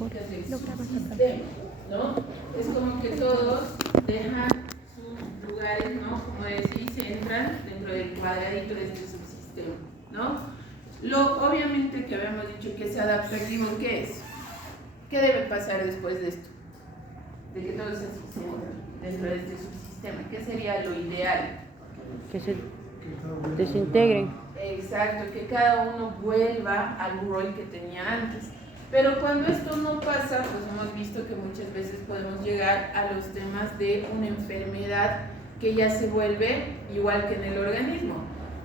necesitas del subsistema, ¿no? Es como que todos dejan sus lugares, ¿no? Como decís, se entran dentro del cuadradito de este subsistema, ¿no? Obviamente que habíamos dicho que ese adaptativo, ¿qué es? ¿Qué debe pasar después de esto? De que todos se entran dentro de este subsistema. ¿Qué sería lo ideal? Que se desintegren. Exacto, que cada uno vuelva al rol que tenía antes. Pero cuando esto no pasa, pues hemos visto que muchas veces podemos llegar a los temas de una enfermedad que ya se vuelve igual que en el organismo,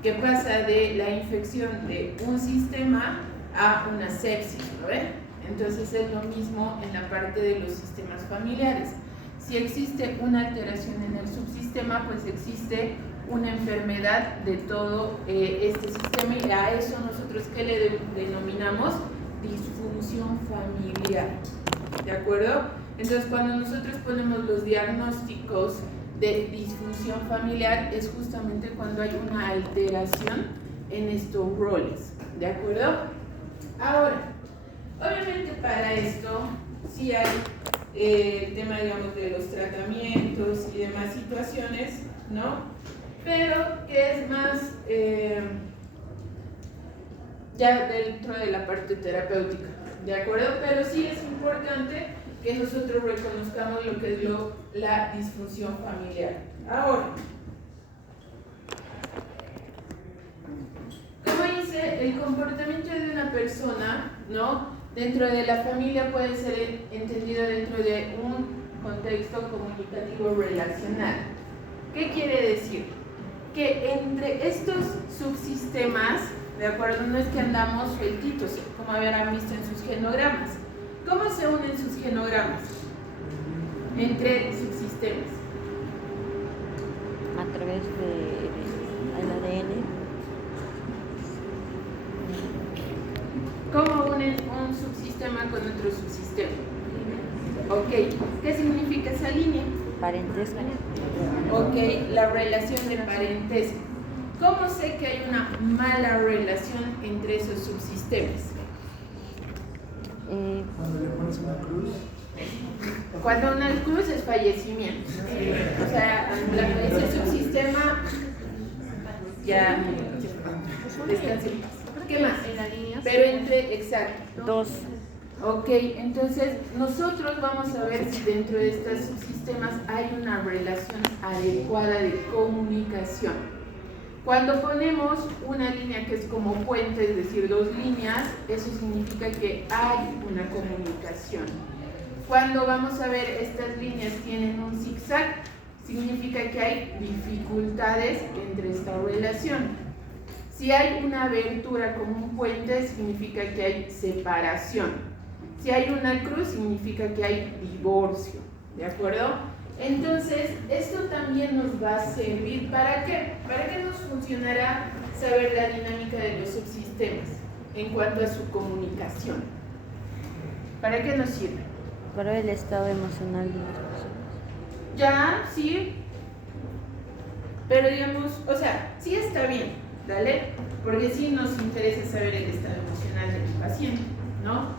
que pasa de la infección de un sistema a una sepsis, ¿no ve? Entonces es lo mismo en la parte de los sistemas familiares. Si existe una alteración en el subsistema, pues existe una enfermedad de todo este sistema, y a eso nosotros ¿qué le denominamos? Disfunción familiar, ¿de acuerdo? Entonces cuando nosotros ponemos los diagnósticos de disfunción familiar es justamente cuando hay una alteración en estos roles, ¿de acuerdo? Ahora, obviamente para esto sí hay el tema, digamos, de los tratamientos y demás situaciones, ¿no? Pero que es más ya dentro de la parte terapéutica, ¿de acuerdo? Pero sí es importante que nosotros reconozcamos lo que es la disfunción familiar. Ahora, como dice, el comportamiento de una persona, ¿no?, dentro de la familia puede ser entendido dentro de un contexto comunicativo relacional. ¿Qué quiere decir? Que entre estos subsistemas, ¿de acuerdo? No es que andamos sueltitos, como habrán visto en sus genogramas. ¿Cómo se unen sus genogramas entre subsistemas? A través del ADN. ¿Cómo unen un subsistema con otro subsistema? Ok, ¿qué significa esa línea? Parentesco. Ok, la relación de parentesco. ¿Cómo sé que hay una mala relación entre esos subsistemas? Cuando le pones una cruz. Cuando una cruz es fallecimiento. O sea, ese subsistema ya descanse en paz. ¿Qué más? Pero entre, exacto. Dos. Ok, entonces nosotros vamos a ver si dentro de estos subsistemas hay una relación adecuada de comunicación. Cuando ponemos una línea que es como puente, es decir, dos líneas, eso significa que hay una comunicación. Cuando vamos a ver estas líneas tienen un zigzag, significa que hay dificultades entre esta relación. Si hay una abertura como un puente, significa que hay separación. Si hay una cruz, significa que hay divorcio, ¿de acuerdo? Entonces, esto también nos va a servir, ¿para qué? ¿Para qué nos funcionará saber la dinámica de los subsistemas en cuanto a su comunicación? ¿Para qué nos sirve? Para el estado emocional de las personas. Ya, sí, pero digamos, o sea, sí está bien, ¿dale? Porque sí nos interesa saber el estado emocional de mi paciente, ¿no?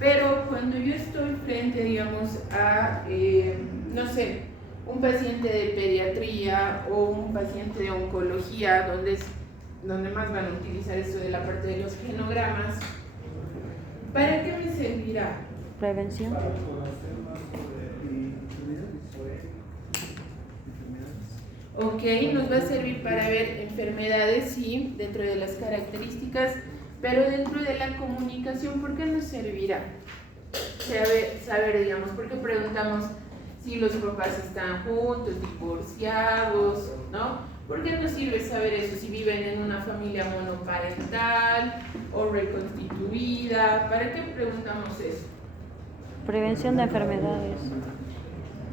Pero cuando yo estoy frente, digamos, a, no sé, un paciente de pediatría o un paciente de oncología, donde más van a utilizar esto de la parte de los genogramas, ¿para qué me servirá? Prevención. Ok, nos va a servir para ver enfermedades, sí, dentro de las características, pero dentro de la comunicación, ¿por qué nos servirá? Saber, digamos, ¿por qué preguntamos si los papás están juntos, divorciados, ¿no? ¿Por qué nos sirve saber eso? Si viven en una familia monoparental o reconstituida, ¿para qué preguntamos eso? Prevención de enfermedades.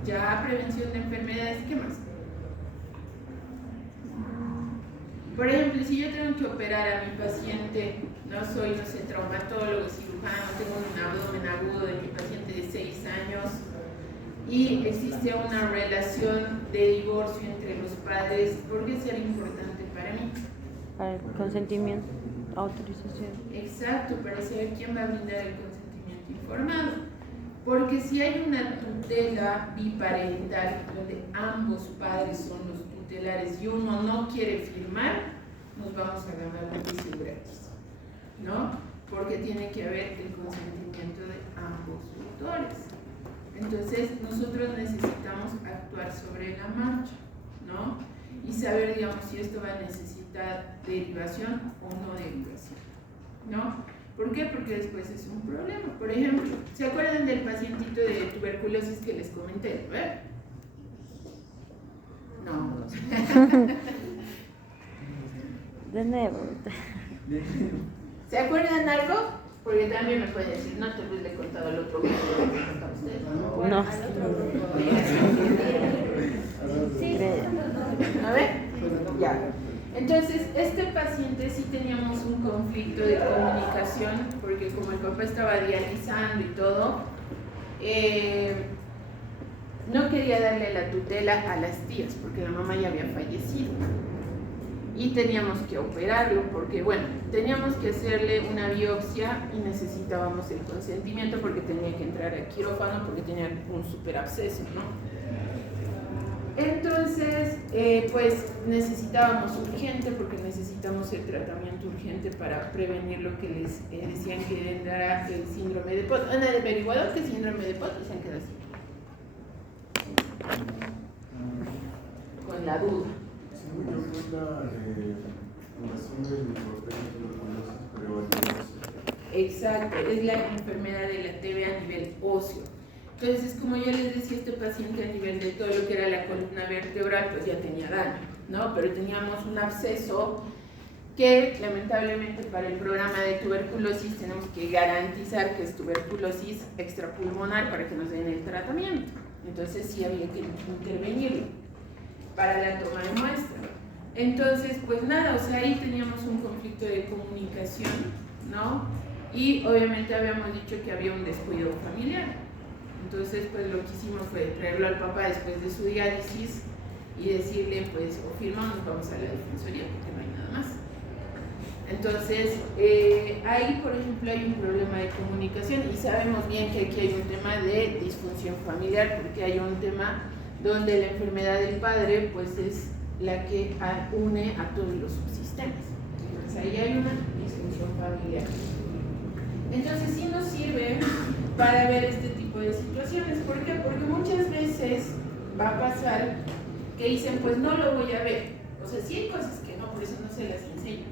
Ya, prevención de enfermedades, ¿qué más? Por ejemplo, si yo tengo que operar a mi paciente, no soy, no sé, traumatólogo, cirujano, tengo un abdomen agudo de mi paciente de 6 años y existe una relación de divorcio entre los padres, ¿por qué será importante para mí? Para el consentimiento, autorización. Exacto, para saber quién va a brindar el consentimiento informado. Porque si hay una tutela biparental donde ambos padres son los tutelares y uno no quiere firmar, nos vamos a ganar un juicio gratis, ¿no? Porque tiene que haber el consentimiento de ambos tutores. Entonces, nosotros necesitamos actuar sobre la marcha, ¿no? Y saber, digamos, si esto va a necesitar derivación o no derivación, ¿no? ¿Por qué? Porque después es un problema. Por ejemplo, ¿se acuerdan del pacientito de tuberculosis que les comenté? ¿Ver? No. De nuevo. ¿Se acuerdan algo? Porque también me pueden decir, no, tal vez le he contado al otro grupo lo que contó a ustedes. No. Sí. A ver, ya. Entonces, este paciente sí teníamos un conflicto de comunicación, porque como el papá estaba dializando y todo, no quería darle la tutela a las tías, porque la mamá ya había fallecido. Y teníamos que operarlo, porque bueno, teníamos que hacerle una biopsia y necesitábamos el consentimiento porque tenía que entrar al quirófano porque tenía un superabsceso, ¿no? Entonces, pues necesitábamos urgente porque necesitamos el tratamiento urgente para prevenir lo que les decían que era el síndrome de Pot. ¿Han averiguado qué síndrome de Pot? Y se han quedado así. Con la duda. Exacto, es la enfermedad de la TB a nivel óseo. Entonces, como yo les decía, este paciente a nivel de todo lo que era la columna vertebral, pues ya tenía daño, ¿no? Pero teníamos un absceso que, lamentablemente, para el programa de tuberculosis tenemos que garantizar que es tuberculosis extrapulmonar para que nos den el tratamiento. Entonces, sí había que intervenirlo para la toma de muestra. Entonces, pues nada, o sea, ahí teníamos un conflicto de comunicación, ¿no? Y obviamente habíamos dicho que había un descuido familiar. Entonces, pues lo que hicimos fue traerlo al papá después de su diálisis y decirle, pues, o firmamos, vamos a la defensoría porque no hay nada más. Entonces, ahí, por ejemplo, hay un problema de comunicación y sabemos bien que aquí hay un tema de disfunción familiar porque hay un tema donde la enfermedad del padre, pues, es la que une a todos los subsistemas. Entonces, ahí hay una disfunción familiar. Entonces, sí nos sirve para ver este tipo de situaciones. ¿Por qué? Porque muchas veces va a pasar que dicen, pues no lo voy a ver. O sea, sí hay cosas que no, por eso no se las enseño.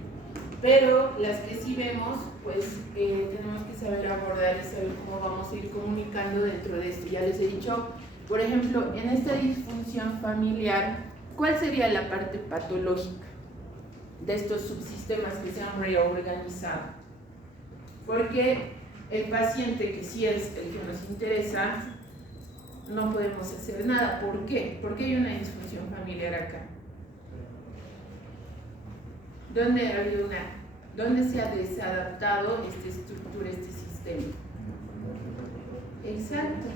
Pero las que sí vemos, pues tenemos que saber abordar y saber cómo vamos a ir comunicando dentro de esto. Ya les he dicho, por ejemplo, en esta disfunción familiar, ¿cuál sería la parte patológica de estos subsistemas que se han reorganizado? Porque el paciente, que sí es el que nos interesa, no podemos hacer nada. ¿Por qué? Porque hay una disfunción familiar acá. ¿Dónde se ha desadaptado esta estructura, este sistema? Exacto.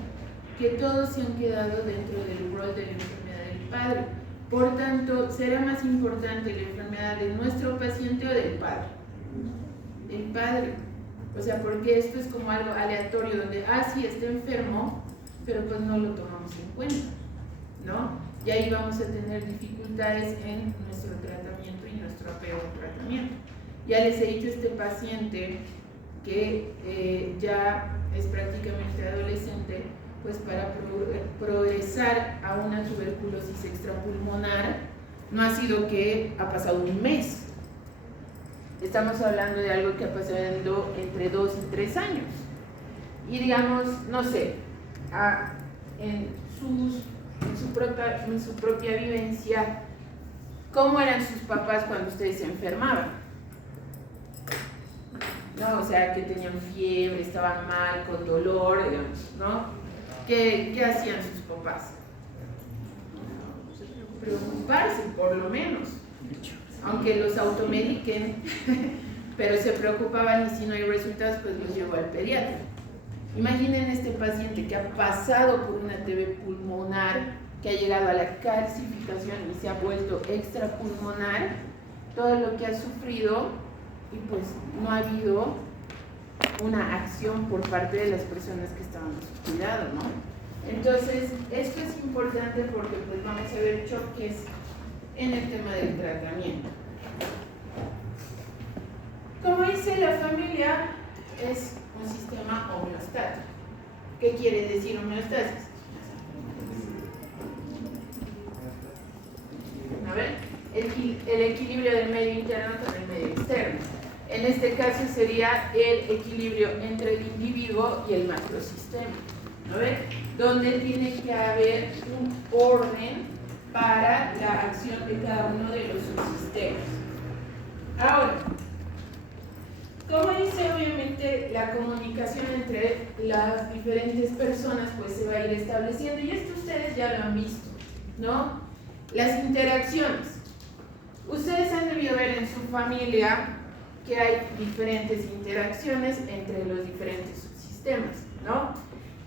Que todos se han quedado dentro del rol de la enfermedad del padre. Por tanto, ¿será más importante la enfermedad de nuestro paciente o del padre? El padre. O sea, porque esto es como algo aleatorio donde, sí, está enfermo, pero pues no lo tomamos en cuenta, ¿no? Y ahí vamos a tener dificultades en nuestro tratamiento y nuestro apego al tratamiento. Ya les he dicho, este paciente que ya es prácticamente adolescente, pues para progresar a una tuberculosis extrapulmonar, no ha sido que ha pasado un mes. Estamos hablando de algo que ha pasado entre 2 y 3 años. Y digamos, no sé, en su propia vivencia, ¿cómo eran sus papás cuando ustedes se enfermaban? ¿No? O sea, que tenían fiebre, estaban mal, con dolor, digamos, ¿no? ¿Qué hacían sus papás? Preocuparse, por lo menos. Aunque los automediquen, pero se preocupaban y si no hay resultados, pues los llevó al pediatra. Imaginen este paciente que ha pasado por una TB pulmonar, que ha llegado a la calcificación y se ha vuelto extrapulmonar, todo lo que ha sufrido y pues no ha habido una acción por parte de las personas que estaban a su cuidado, ¿no? Entonces, esto es importante porque pues vamos a ver choques en el tema del tratamiento. Como dice, la familia es un sistema homeostático. ¿Qué quiere decir homeostasis? A ver, el equilibrio del medio interno con el medio externo. En este caso sería el equilibrio entre el individuo y el macrosistema, ¿no ven? Donde tiene que haber un orden para la acción de cada uno de los subsistemas. Ahora, como dice, obviamente la comunicación entre las diferentes personas pues se va a ir estableciendo, y esto ustedes ya lo han visto, ¿no? Las interacciones. Ustedes han debido ver en su familia que hay diferentes interacciones entre los diferentes subsistemas, ¿no?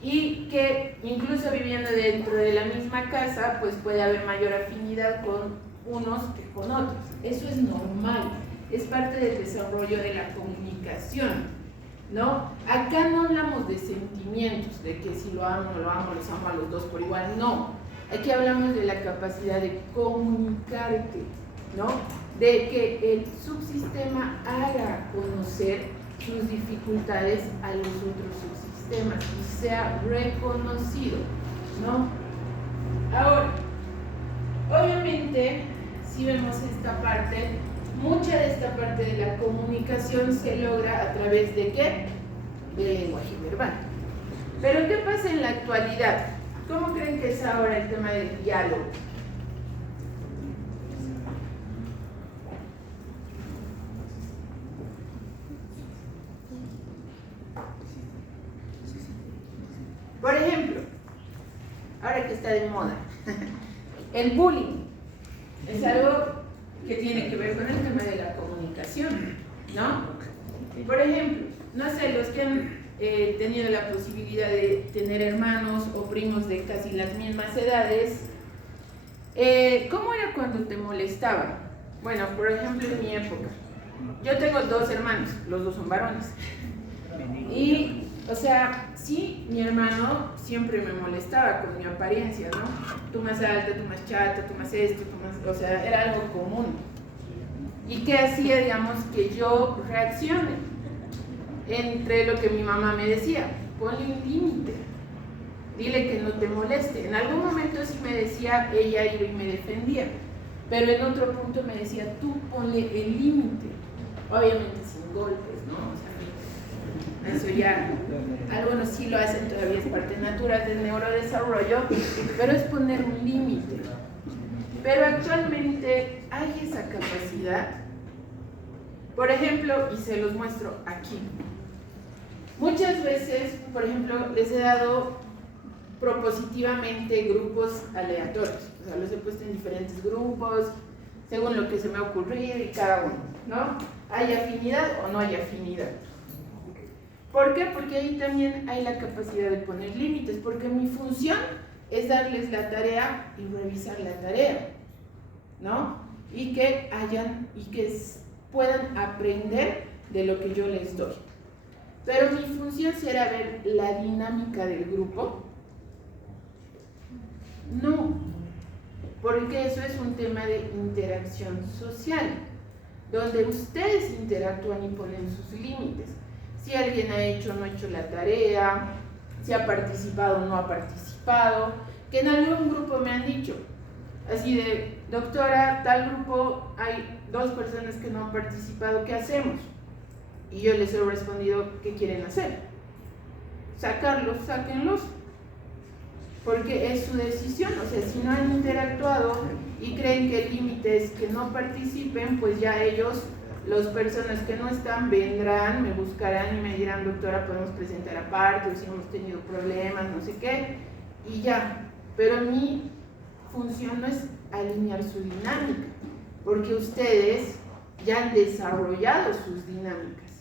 Y que incluso viviendo dentro de la misma casa, pues puede haber mayor afinidad con unos que con otros. Eso es normal, es parte del desarrollo de la comunicación, ¿no? Acá no hablamos de sentimientos, de que si lo amo o no lo amo, los amo a los dos por igual, no. Aquí hablamos de la capacidad de comunicarte, ¿no? De que el subsistema haga conocer sus dificultades a los otros subsistemas y sea reconocido, ¿no? Ahora, obviamente, si vemos esta parte, mucha de esta parte de la comunicación se logra a través de ¿qué? Del lenguaje verbal. Pero ¿qué pasa en la actualidad? ¿Cómo creen que es ahora el tema del diálogo? Por ejemplo, ahora que está de moda, el bullying es algo que tiene que ver con el tema de la comunicación, ¿no? Por ejemplo, no sé, los que han tenido la posibilidad de tener hermanos o primos de casi las mismas edades, ¿cómo era cuando te molestaban? Bueno, por ejemplo, en mi época, yo tengo 2 hermanos, los 2 son varones, y, o sea, sí, mi hermano siempre me molestaba con mi apariencia, ¿no? Tú más alta, tú más chata, tú más esto, tú más... O sea, era algo común. ¿Y qué hacía, digamos, que yo reaccione? Entre lo que mi mamá me decía, ponle un límite, dile que no te moleste. En algún momento sí me decía, ella iba y me defendía, pero en otro punto me decía, tú ponle el límite, obviamente sin golpes, ¿no? O sea, eso ya, algunos sí lo hacen, todavía es parte natural del neurodesarrollo, pero es poner un límite. Pero actualmente hay esa capacidad. Por ejemplo, y se los muestro aquí. Muchas veces, por ejemplo, les he dado propositivamente grupos aleatorios. O sea, los he puesto en diferentes grupos, según lo que se me ha ocurrido y cada uno, ¿no? ¿Hay afinidad o no hay afinidad? ¿Por qué? Porque ahí también hay la capacidad de poner límites, porque mi función es darles la tarea y revisar la tarea, ¿no? Y que puedan aprender de lo que yo les doy. Pero mi función será ver la dinámica del grupo. No, porque eso es un tema de interacción social, donde ustedes interactúan y ponen sus límites. Si alguien ha hecho o no ha hecho la tarea, si ha participado o no ha participado, que en algún grupo me han dicho, así de, doctora, tal grupo hay 2 personas que no han participado, ¿qué hacemos? Y yo les he respondido, ¿qué quieren hacer? Sacarlos, sáquenlos, porque es su decisión. O sea, si no han interactuado y creen que el límite es que no participen, pues ya ellos, las personas que no están, vendrán, me buscarán y me dirán, doctora, podemos presentar aparte, o si hemos tenido problemas, no sé qué, y ya. Pero mi función no es alinear su dinámica, porque ustedes ya han desarrollado sus dinámicas,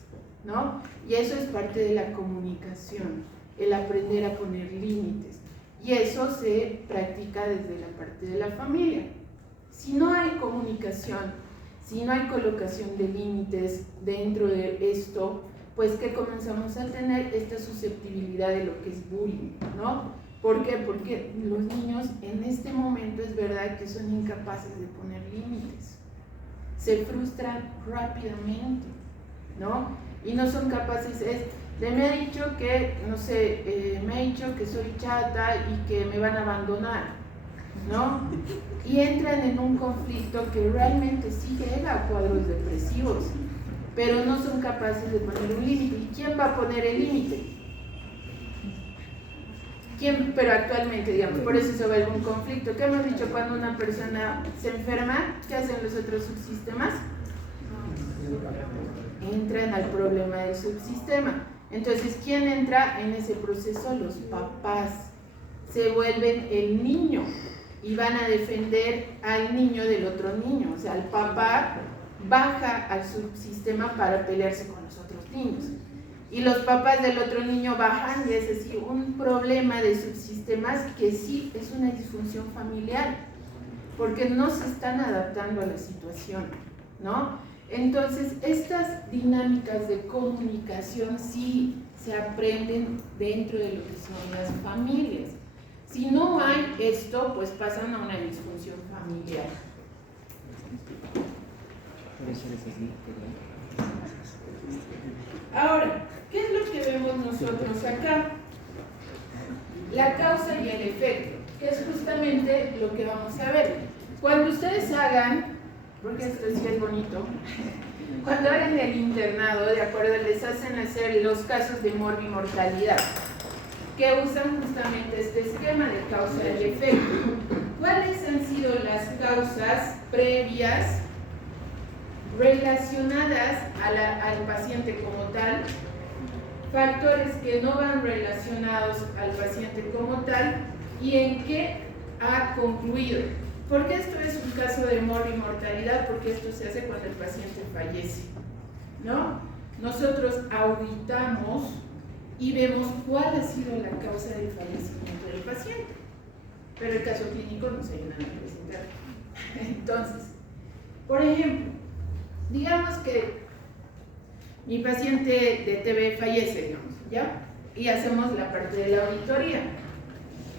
¿no? Y eso es parte de la comunicación, el aprender a poner límites. Y eso se practica desde la parte de la familia. Si no hay comunicación, si no hay colocación de límites dentro de esto, pues que comenzamos a tener esta susceptibilidad de lo que es bullying, ¿no? ¿Por qué? Porque los niños en este momento es verdad que son incapaces de poner límites, se frustran rápidamente, ¿no? Y no son capaces, me ha dicho que, no sé, me ha dicho que soy chata y que me van a abandonar, ¿no? Y entran en un conflicto que realmente sí llega a cuadros depresivos, pero no son capaces de poner un límite. ¿Y quién va a poner el límite? ¿Quién? Pero actualmente, digamos, por eso se vuelve un conflicto. ¿Qué hemos dicho? Cuando una persona se enferma, ¿qué hacen los otros subsistemas? Entran al problema del subsistema. Entonces, ¿quién entra en ese proceso? Los papás. Se vuelven el niño y van a defender al niño del otro niño. O sea, el papá baja al subsistema para pelearse con los otros niños. Y los papás del otro niño bajan, y es decir, un problema de subsistemas que sí es una disfunción familiar, porque no se están adaptando a la situación, ¿no? Entonces, estas dinámicas de comunicación sí se aprenden dentro de lo que son las familias. Si no hay esto, pues pasan a una disfunción familiar. Ahora, ¿qué es lo que vemos nosotros acá? La causa y el efecto, que es justamente lo que vamos a ver. Cuando ustedes hagan, porque esto sí es bonito, cuando hagan el internado, de acuerdo, les hacen hacer los casos de morbimortalidad, que usan justamente este esquema de causa y efecto. ¿Cuáles han sido las causas previas relacionadas al paciente como tal? Factores que no van relacionados al paciente como tal y en qué ha concluido. Porque esto es un caso de morbimortalidad, porque esto se hace cuando el paciente fallece, ¿no? Nosotros auditamos y vemos cuál ha sido la causa del fallecimiento del paciente, pero el caso clínico no se ayuda a presentar. Entonces, por ejemplo, digamos que mi paciente de TB fallece, digamos, ¿ya? Y hacemos la parte de la auditoría.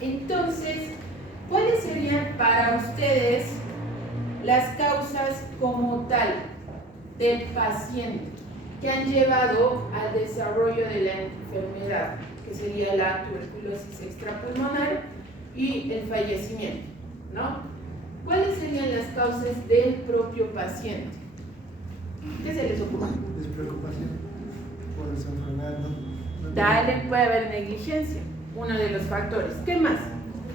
Entonces, ¿cuáles serían para ustedes las causas como tal del paciente que han llevado al desarrollo de la enfermedad, que sería la tuberculosis extrapulmonar y el fallecimiento, ¿no? ¿Cuáles serían las causas del propio paciente? ¿Qué se les ocurre? Despreocupación por esa enfermedad, ¿no? Dale, puede haber negligencia, uno de los factores. ¿Qué más?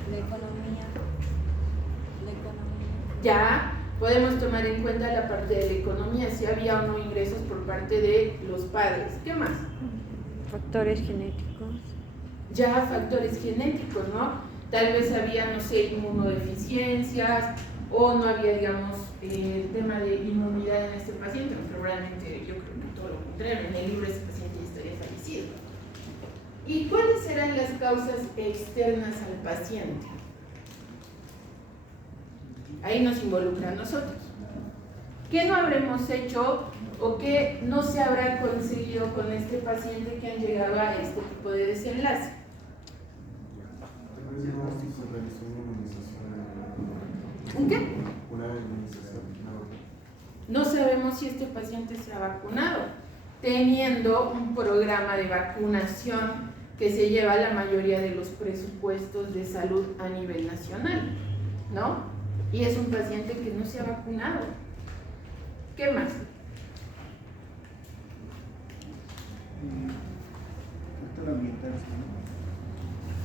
La economía. Ya podemos tomar en cuenta la parte de la economía, si había o no ingresos por parte de los padres. ¿Qué más? Factores genéticos. Ya factores genéticos, ¿no? Tal vez había, no sé, inmunodeficiencias o no había, digamos, el tema de inmunidad en este paciente, aunque realmente yo creo que todo lo contrario, en el libro ese paciente ya estaría fallecido. ¿Y cuáles serán las causas externas al paciente? Ahí nos involucra a nosotros. ¿Qué no habremos hecho o qué no se habrá conseguido con este paciente que han llegado a este tipo de desenlace? ¿Un qué? Una inmunización. No sabemos si este paciente se ha vacunado, teniendo un programa de vacunación que se lleva la mayoría de los presupuestos de salud a nivel nacional, ¿no? Y es un paciente que no se ha vacunado. ¿Qué más? Factor ambiental, ¿no?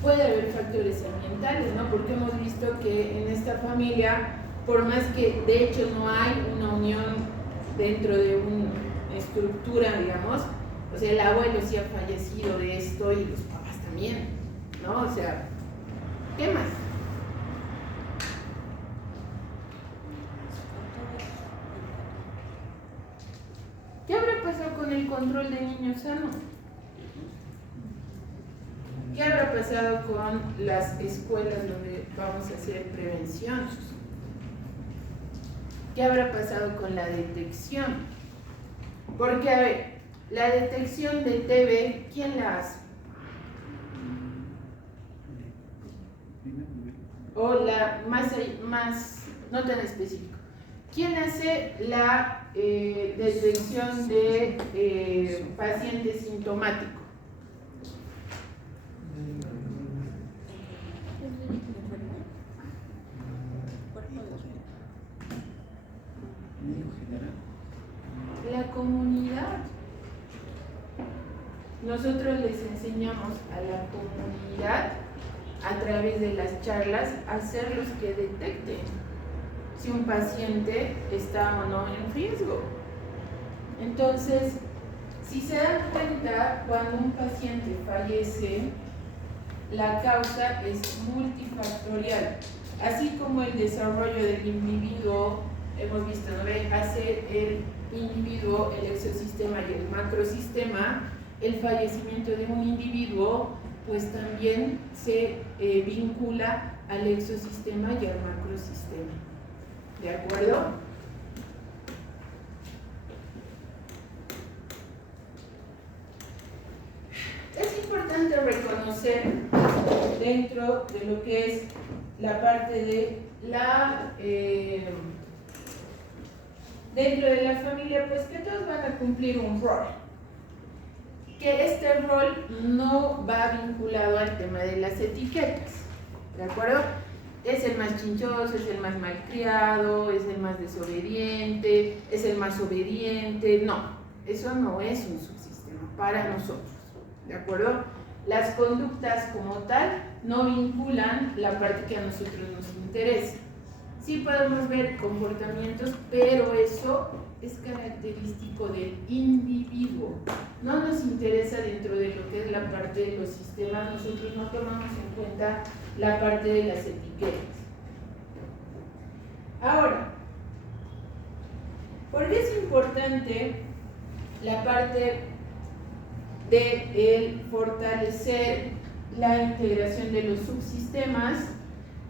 Puede haber factores ambientales, ¿no? Porque hemos visto que en esta familia, por más que de hecho no hay una unión dentro de una estructura, digamos, o sea, el abuelo sí ha fallecido de esto y los papás también, ¿no? O sea, ¿qué más? ¿Qué habrá pasado con el control de niños sanos? ¿Qué habrá pasado con las escuelas donde vamos a hacer prevención? ¿Qué habrá pasado con la detección? Porque, a ver, La detección de TB, ¿quién la hace? O la más no tan específico. ¿Quién hace la detección de paciente sintomático? La comunidad. Nosotros les enseñamos a la comunidad a través de las charlas a ser los que detecten si un paciente está o no en riesgo. Entonces, si se dan cuenta, cuando un paciente fallece, la causa es multifactorial. Así como el desarrollo del individuo, hemos visto, ¿no? Hace el individuo, el exosistema y el macrosistema, el fallecimiento de un individuo pues también se vincula al exosistema y al macrosistema. ¿De acuerdo? Es importante reconocer dentro de lo que es la parte de la dentro de la familia, pues que todos van a cumplir un rol, que este rol no va vinculado al tema de las etiquetas, ¿de acuerdo? Es el más chinchoso, es el más malcriado, es el más desobediente, es el más obediente. No, eso no es un subsistema para nosotros, ¿de acuerdo? Las conductas como tal no vinculan la parte que a nosotros nos interesa. Sí podemos ver comportamientos, pero eso es característico del individuo. No nos interesa dentro de lo que es la parte de los sistemas, nosotros no tomamos en cuenta la parte de las etiquetas. Ahora, ¿por qué es importante la parte de el fortalecer la integración de los subsistemas?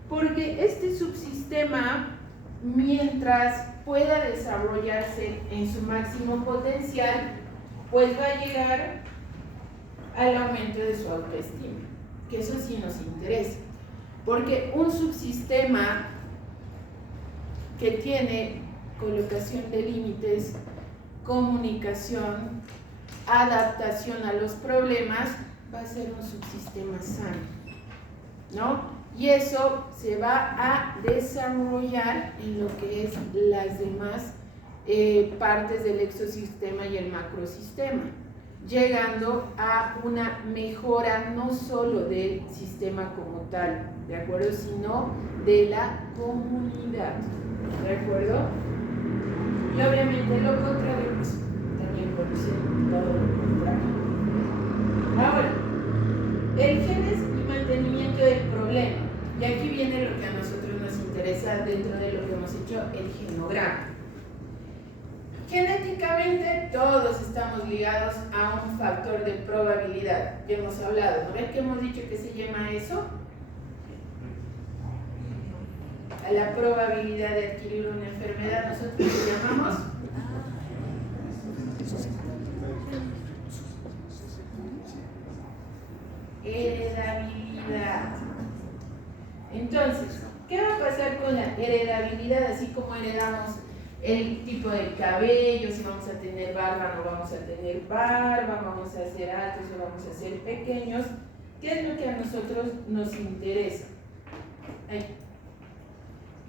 Porque este subsistema, mientras pueda desarrollarse en su máximo potencial, pues va a llegar al aumento de su autoestima, que eso sí nos interesa, porque un subsistema que tiene colocación de límites, comunicación, adaptación a los problemas, va a ser un subsistema sano, ¿no? Y eso se va a desarrollar en lo que es las demás partes del exosistema y el macrosistema, llegando a una mejora no solo del sistema como tal, ¿de acuerdo? Sino de la comunidad, ¿de acuerdo? Y obviamente lo contrario, pues también produce todo lo contrario. Ahora, el genes y mantenimiento del problema. Y aquí viene lo que a nosotros nos interesa dentro de lo que hemos hecho, el genograma. Genéticamente todos estamos ligados a un factor de probabilidad. Ya hemos hablado, ¿no ven que hemos dicho que se llama eso? A la probabilidad de adquirir una enfermedad, nosotros lo llamamos heredabilidad. Entonces, ¿qué va a pasar con la heredabilidad? Así como heredamos el tipo de cabello, si vamos a tener barba, no vamos a tener barba, vamos a ser altos o vamos a ser pequeños, ¿qué es lo que a nosotros nos interesa? Ahí.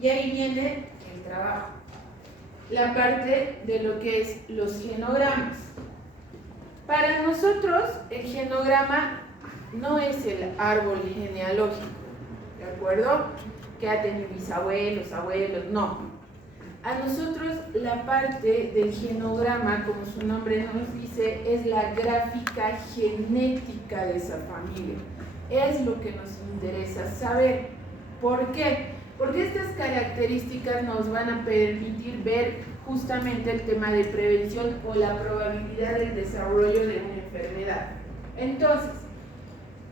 Y ahí viene el trabajo, la parte de lo que es los genogramas. Para nosotros, el genograma no es el árbol genealógico, ¿de acuerdo? Que ha tenido bisabuelos, abuelos, no. A nosotros la parte del genograma, como su nombre nos dice, es la gráfica genética de esa familia. Es lo que nos interesa saber. ¿Por qué? Porque estas características nos van a permitir ver justamente el tema de prevención o la probabilidad del desarrollo de una enfermedad. Entonces,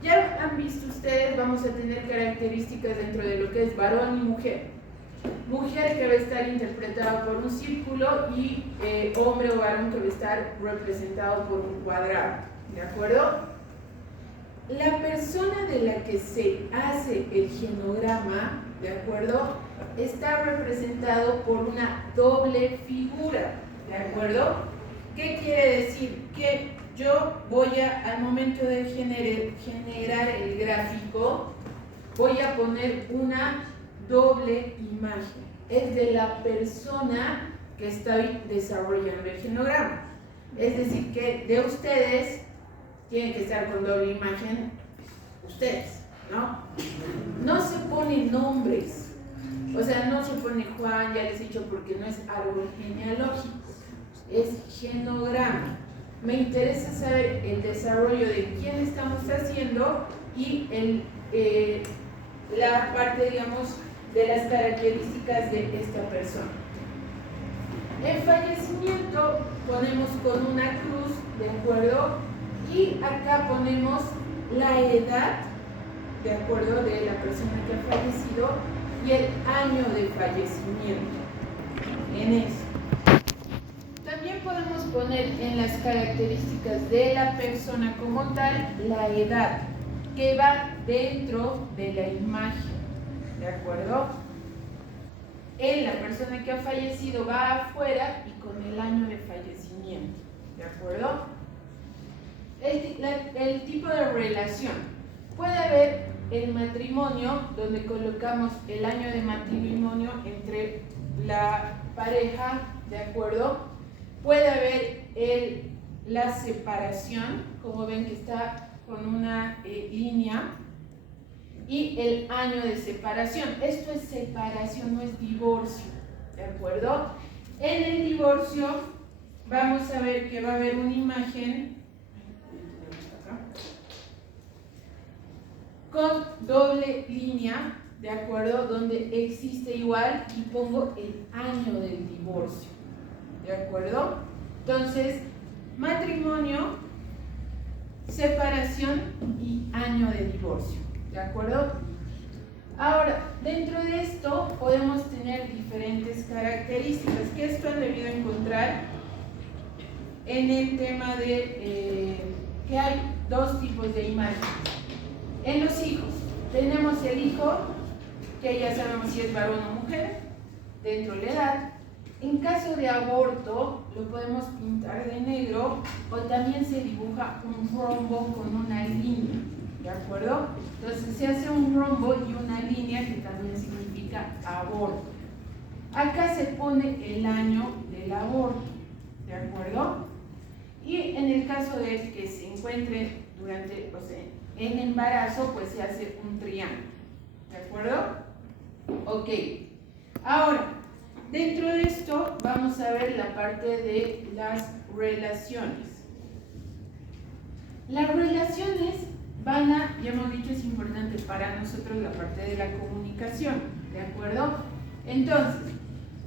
ya han visto ustedes, vamos a tener características dentro de lo que es varón y mujer. mujer que va a estar interpretada por un círculo y hombre o varón que va a estar representado por un cuadrado, ¿de acuerdo? La persona de la que se hace el genograma, ¿de acuerdo?, está representado por una doble figura, ¿de acuerdo? ¿Qué quiere decir? Que yo voy a, al momento de generar el gráfico, voy a poner una doble imagen. Es de la persona que estoy desarrollando el genograma. Es decir, que de ustedes tienen que estar con doble imagen ustedes, ¿no? No se ponen nombres, o sea, no se pone Juan, ya les he dicho, porque no es árbol genealógico, es genograma. Me interesa saber el desarrollo de quién estamos haciendo y la parte, digamos, de las características de esta persona. En fallecimiento ponemos con una cruz, ¿de acuerdo? Y acá ponemos la edad, ¿de acuerdo?, de la persona que ha fallecido y el año de fallecimiento en eso. También podemos poner en las características de la persona como tal la edad, que va dentro de la imagen, ¿de acuerdo? La persona que ha fallecido va afuera y con el año de fallecimiento, ¿de acuerdo? El tipo de relación. Puede haber el matrimonio, donde colocamos el año de matrimonio entre la pareja, ¿de acuerdo? Puede haber la separación, como ven que está con una línea, y el año de separación. Esto es separación, no es divorcio, ¿de acuerdo? En el divorcio vamos a ver que va a haber una imagen con doble línea, ¿de acuerdo?, donde existe igual y pongo el año del divorcio, ¿de acuerdo? Entonces, matrimonio, separación y año de divorcio, ¿de acuerdo? Ahora, dentro de esto podemos tener diferentes características que esto han debido encontrar en el tema de que hay dos tipos de imágenes. En los hijos, tenemos el hijo, que ya sabemos si es varón o mujer, dentro de la edad. En caso de aborto, lo podemos pintar de negro o también se dibuja un rombo con una línea, ¿de acuerdo? Entonces se hace un rombo y una línea que también significa aborto. Acá se pone el año del aborto, ¿de acuerdo? Y en el caso de que se encuentre durante, o sea, en embarazo, pues se hace un triángulo, ¿de acuerdo? Ok. Ahora, dentro de esto vamos a ver la parte de las relaciones. Las relaciones van a, ya hemos dicho, es importante para nosotros la parte de la comunicación, ¿de acuerdo? Entonces,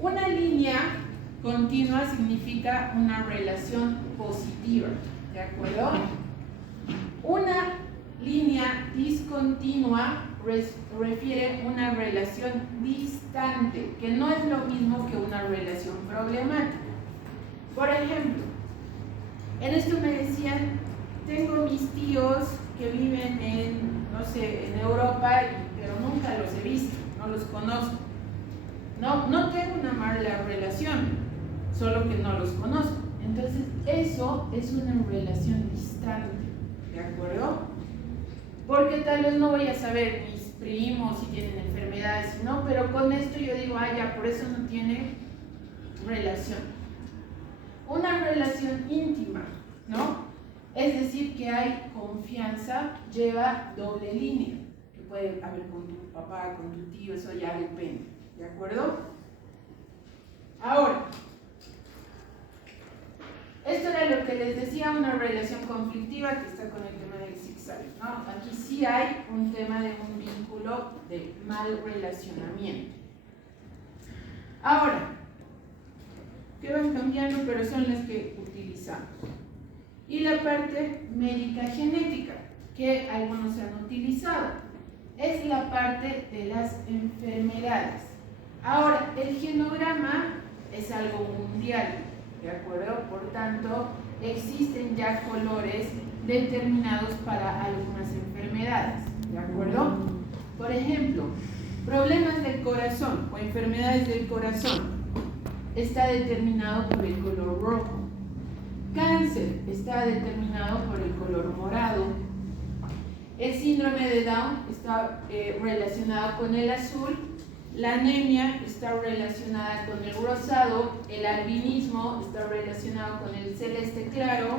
una línea continua significa una relación positiva, ¿de acuerdo? Una línea discontinua refiere una relación distante, que no es lo mismo que una relación problemática. Por ejemplo, en esto me decían, tengo mis tíos que viven en, no sé, en Europa, pero nunca los he visto, no los conozco. No tengo una mala relación, solo que no los conozco. Entonces, eso es una relación distante, ¿de acuerdo? Porque tal vez no voy a saber mis primos si tienen enfermedades, ¿no? Pero con esto yo digo, ya, por eso no tiene relación. Una relación íntima, ¿no? Es decir, que hay confianza, lleva doble línea, que puede haber con tu papá, con tu tío, eso ya depende, ¿de acuerdo? Ahora, esto era lo que les decía, una relación conflictiva que está con el tema del zigzag, ¿no? Aquí sí hay un tema de un vínculo de mal relacionamiento. Ahora, que van cambiando, pero son las que utilizamos. Y la parte médica genética, que algunos han utilizado, es la parte de las enfermedades. Ahora, el genograma es algo mundial, ¿de acuerdo? Por tanto, existen ya colores determinados para algunas enfermedades, ¿de acuerdo? Por ejemplo, problemas del corazón o enfermedades del corazón está determinado por el color rojo. Cáncer está determinado por el color morado. El síndrome de Down está relacionado con el azul. La anemia está relacionada con el rosado. El albinismo está relacionado con el celeste claro.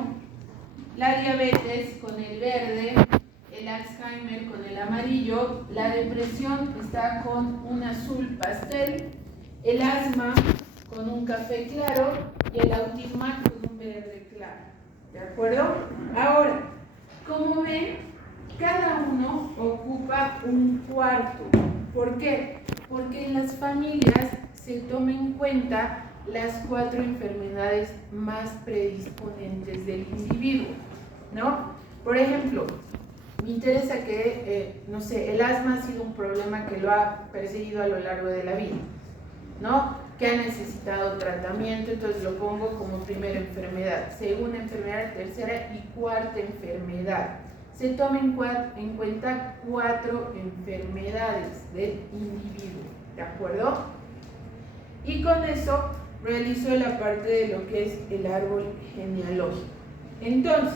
La diabetes con el verde. El Alzheimer con el amarillo. La depresión está con un azul pastel. El asma con un café claro. Y el autismo con un verde claro. ¿De acuerdo? Ahora, como ven, cada uno ocupa un cuarto. ¿Por qué? Porque en las familias se toman en cuenta las 4 enfermedades más predisponentes del individuo, ¿no? Por ejemplo, me interesa que, no sé, el asma ha sido un problema que lo ha perseguido a lo largo de la vida, ¿no? Que ha necesitado tratamiento, entonces lo pongo como primera enfermedad, segunda enfermedad, tercera y cuarta enfermedad. Se tomen en cuenta 4 enfermedades del individuo, ¿de acuerdo? Y con eso realizo la parte de lo que es el árbol genealógico. Entonces,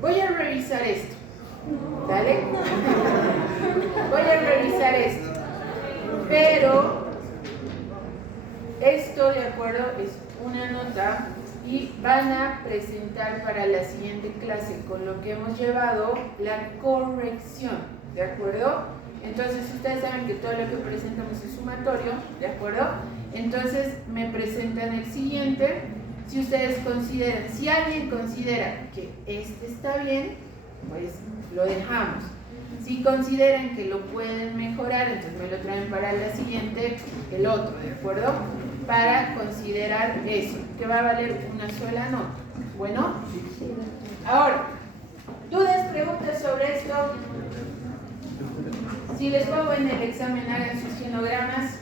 voy a revisar esto, ¿dale? Voy a revisar esto, pero esto, de acuerdo, es una nota y van a presentar para la siguiente clase con lo que hemos llevado la corrección, ¿de acuerdo? Entonces ustedes saben que todo lo que presentamos es sumatorio, ¿de acuerdo? Entonces me presentan el siguiente. Si ustedes consideran, si alguien considera que este está bien, pues lo dejamos. Si consideran que lo pueden mejorar, entonces me lo traen para la siguiente, el otro, ¿de acuerdo? Para considerar eso, que va a valer una sola nota. Bueno, ahora, ¿dudas, preguntas sobre esto? Si les pongo en el examen, hagan sus genogramas.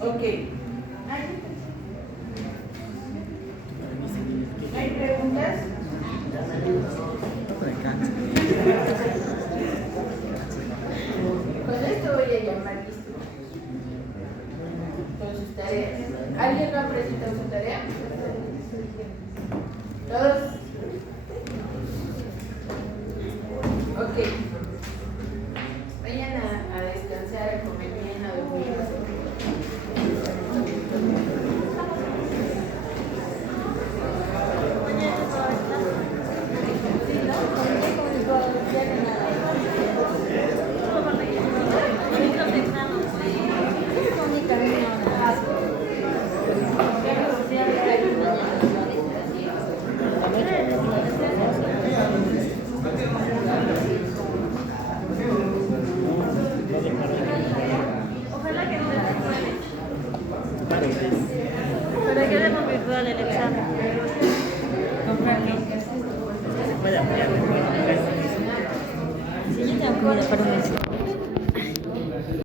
Ok. ¿Hay preguntas? Con esto voy a llamar listo. Con sus tareas. ¿Alguien no ha presentado su tarea? ¿Todos? Ok. Vayan a descansar, a comer bien, a dormir. ¿Para qué demos virtual el examen? Sí, yo tengo comida para un mes.